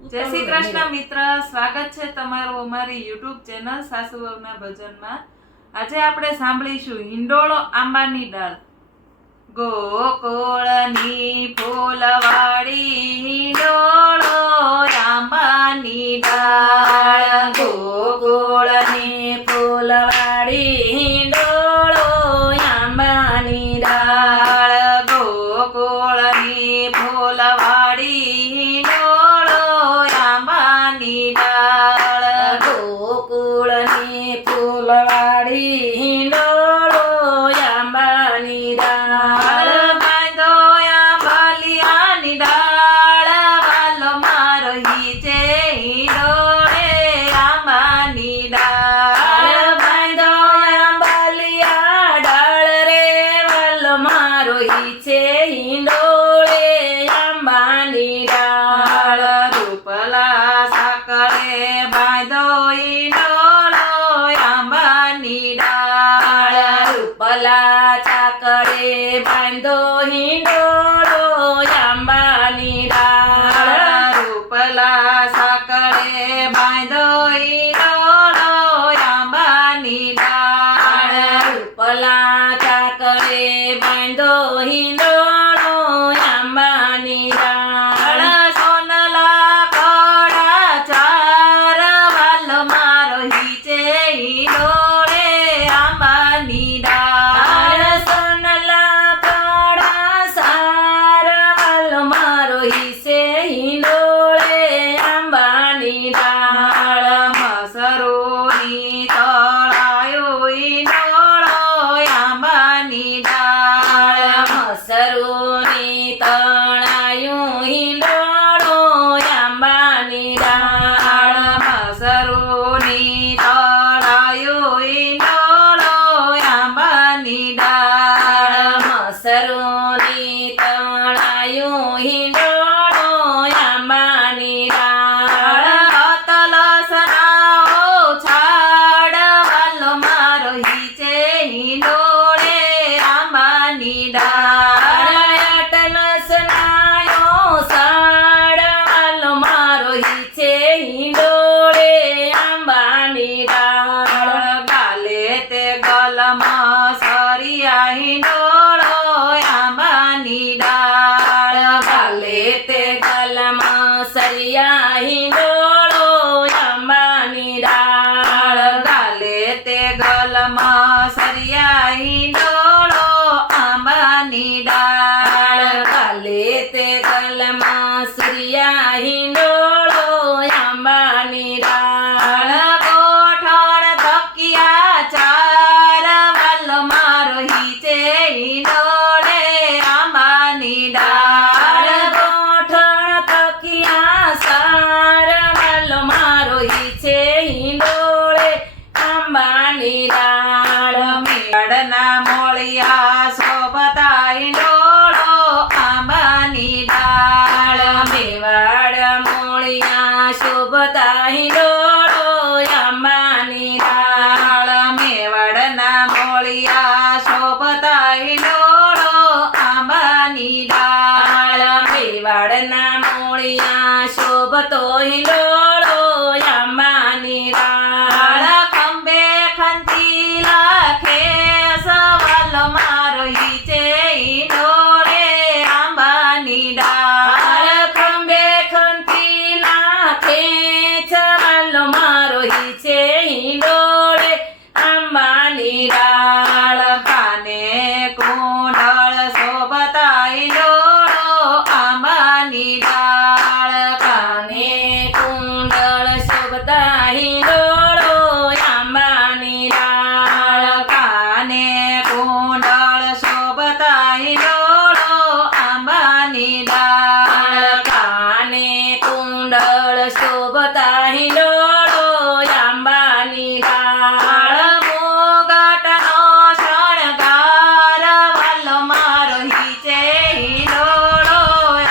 જય શ્રી કૃષ્ણ મિત્ર, સ્વાગત છે તમારું અમારી યુટ્યુબ ચેનલ સાસુ વહુના ભજનમાં. આજે આપણે સાંભળીશું હિંડોળો આંબાની ડાળ. ગોકુળની ફૂલવાડી હિંડોળો આંબાની ડાળ. ગોકુળની ફૂલવાડી હિંડોળો આંબાની ડાળ. ગોકુળની ફૂલવાડી હિંડોળો આંબાની ડાળ. ગોકુળની ફૂલવાડી હિંડોળો આંબાની ડાળ. બાંધો આંબાલિયાની ડાળ, વાલો મારો હીચે હિંડોળે આંબાની ડાળ. બાંધો આંબાલિયા ડાળ રે વાલો મારો હીચે હિંડોળે આંબાની ડાળ. રૂપલા સાકળે બાંધો હિંડોળો આંબાની ડાળ. રૂપલા ચાકડે બાંધો હિંડોળો આંબાની ડાળ. રૂપલા સાકળે બાંધો હિંડોળો આંબાની ડાળ. રૂપલા ચાકડે બાંધો હિંડોળો આંબાની ડાળ. સોનલા કડા ચાર, વાલો મારો હીચે હિંડોળે આંબાની ડાળ. સોનલા કડા સાર વાલો મારો હિસે હિંડોળે આંબાની ડાળ. મસરૂની તળાયો હિંડોળો આંબાની ડાળ. મસરૂની તણાયું હિંડોળો આંબાની ડાળ. મસરૂની તળાયો હિંડોળો આંબાની ડાળ. મસરૂની તણાયું હિંડોળો આંબાની ડાળ. અતલસનાઓ છાડ, વાલો મારો હીચે હિંડોળે આંબાની ડાળ. અટલસનાયો સાડ વાલો મારો હીચે હિંડોળે આંબાની ડાળ. ગાલે તે ગલમાં સરિયા હિંડોળો આંબાની ડાળ. ગાલે તે ગલમાં સરિયા હિંડોળો આંબાની ડાળ. ગાલે તે ગલમાં સરિયા હિંડોળો આંબાની ડાળ. ગાલે તે ગલમાં સરિયા હિંડોળો આંબાની ડાળ. ગોઠણ તકિયા ચાર, વાલો મારો હીચે હિંડોળે આંબાની ડાળ. ગોઠણ તકિયા સાર વાલો મારો હીચે હિંડોળે આંબાની ડાળ. મેળના મોળિયા શોભતા હિંડોળો આંબાની ડાળ. મેવાડ મોળિયા શોભતા હિંડોળો આંબાની ડાળ. મેવાડના મોળિયા શોભતા હિંડોળો આંબાની ડાળ. મેવાડના મોળિયા શોભતો હિંડોળો આંબાની ડાળ. ખંભે ખંતી લાખે, સવાલો મારો હીચે હિંડોળે આંબાની ડાળ. ખંભે ખંતી નાખે ચવાલો મારો હીચે હિંડોળે આંબાની ડાળ. કાને કુંડળ શોભતા હિંડોળો આંબાની ડાળ. કાને કુંડળ શોભતા હિંડોળો આંબાની ડાળ. કાને કુંડળ શોભતા હિંડોળો આંબાની ડાળ. કાને કુંડળ શોભતા હિંડોળો આંબાની ડાળ. મોગટનો શણગાર, વાલો મારો હીચે હિંડોળો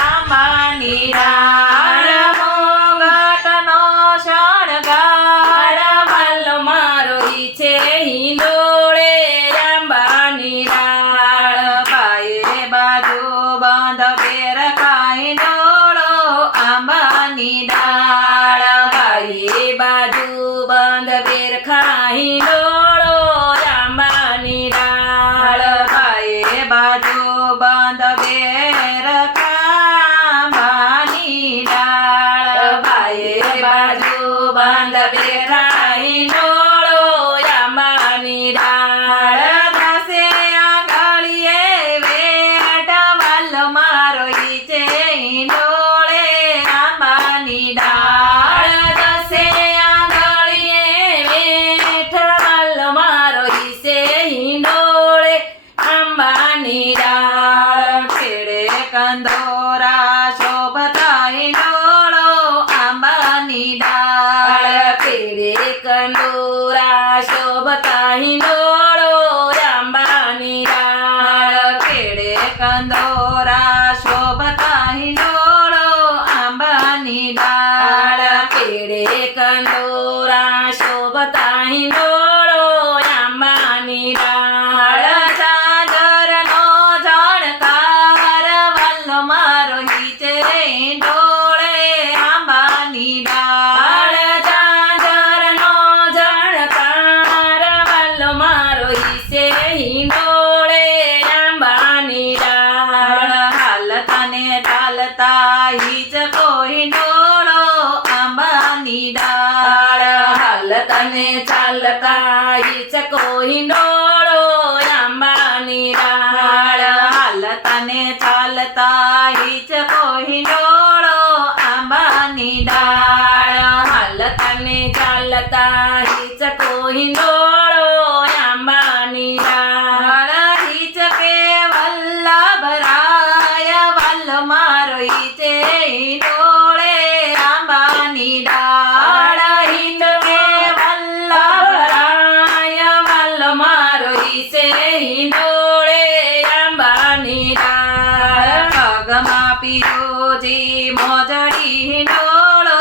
આંબાની ડાળ. મોગટનો શણગાર, વાલો મારો હીચે હિંડોળે આંબાની ડાળ. બાયરે બાજુ બાંધ બેર કાંઈ ડોળો આંબાની ડાળ. આંબાની ડાળ કેડે કંડોરા શોભતા હિંડોળો આંબાની ડાળ ઝાંઝરનો ઝણકાર વલ્લો મારો હિચે હિંડોળે આંબાની ડાળ ઝાંઝરનો ઝણકાર વલ્લો મારો હિસે હિંડોળે આંબાની ડાળ હાલતા ને ચાલતા હિચકો હિંડોળો આંબાની ડાળ હાલતા ને ચાલતા હિચકો હિંડોળો આંબાની ડાળ હાલતા ને ચાલતા હિચકો હિંડોળો આંબાની ડાળ હાલતા ને ચાલતા હિચકો હિંડોળો આંબાની ડાળ હિચકે વલ્લભરાય વલ્લ મારો હિચે હિંડોળે આંબાની ડાળ હિચકે વલ્લભરાય વલ્લ મારો હિસે હિંડોળે આંબાની ડાળ પગમાં પીરોજી મોજડી હિંડોળો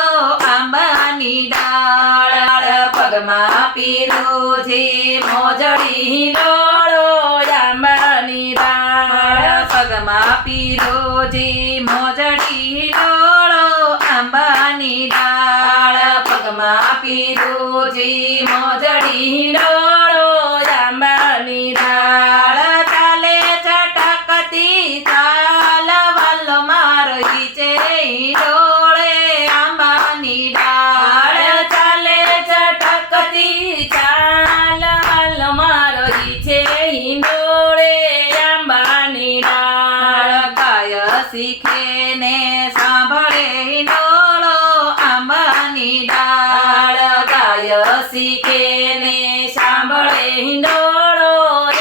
આંબાની ડાળ પગમાં પીરોજી મોજડી હિંડોળો આંબાની ડાળ પગમાં પીરોજી મોજડી હિંડોળો આંબાની ડાળ પગમાં પીરોજી મોજડી હિંડોળો આંબાની ડાળ ચાલે ચટકતી ચાલ વલ્લ મારો હિચે હિંડોળે આંબાની ડાળ ચાલે ચટકતી ચાલ વલ્લ મારો હિચે હિંડોળે આંબાની ડાળ ગાય શીખે ને સાંભળે હિંડોળો આંબાની ડાળ ગાય શીખે ને સાંભળે હિંડોળો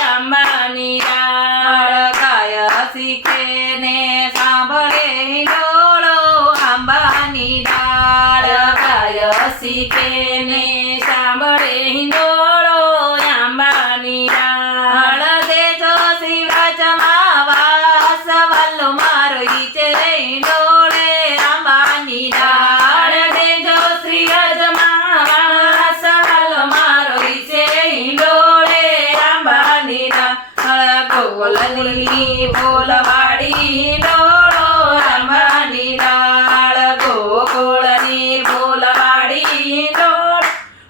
આંબાની ડાળ ગાય શીખે ને સાંભળે હિંડોળો આંબાની ડાળ ગાય શીખે ને સાંભળે હિંડોળો આંબાની ડાળ દેજો શિવરાજમાં વાસ વલ્લો મારો હિચે હિંડોળે આંબાની ડાળ દેજો શ્રી અજમાવાસ વલ્લો મારો હિસે હિંડોળે આંબાની ડાળ ગોકુળની બોલવાડી હિંડોળો આંબાની ડાળ ગોકુળની બોલવાડી હિંડોળ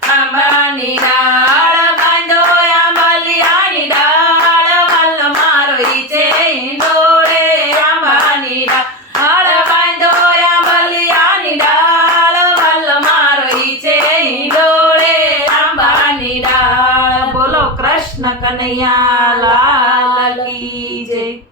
આંબાની ડાળ બાંધો આંબલિયાની ડાળ વલ્લ મારો હિચે હિંડોળે આંબાની ડાળ બાંધો આંબલિયાની ડાળ વલ્લ મારો હિચે હિંડોળે આંબાની ડાળ બોલો કૃષ્ણ કનૈયા લાલ કી જય.